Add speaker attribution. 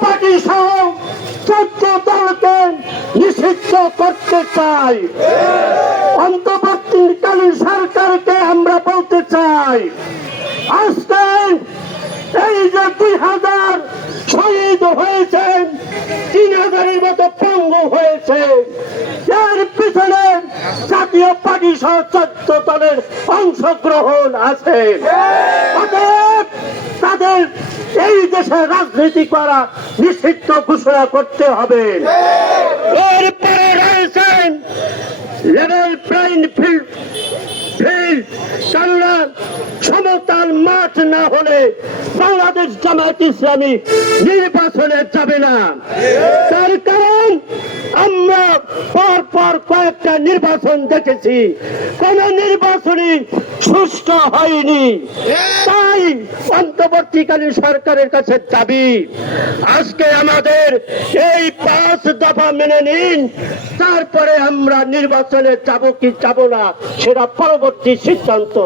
Speaker 1: Party দুই হাজার শহীদ হয়েছেন তিন হাজারের মতো পঙ্গু হয়েছে, এর পিছনে জাতীয় পার্টি সহ চোদ্দ দলের অংশগ্রহণ আছে। এই দেশে রাজনীতি করা নিষিদ্ধ ঘোষণা করতে হবে। সমতল মাঠ না হলে বাংলাদেশ জামায়াত ইসলামী নির্বাচনে যাবে না। তার কারণ, আমরা পর পর কয়েকটা নির্বাচন দেখেছি। কোন নির্বাচনই সুষ্ঠু হয়নি। তাই অন্তর্বর্তীকালীন সরকারের কাছে দাবি আজকে আমাদের এই পাঁচ দফা মেনে নিন তারপরে আমরা নির্বাচনে যাব কি যাব না সেটা পরবর্তী সিদ্ধান্ত।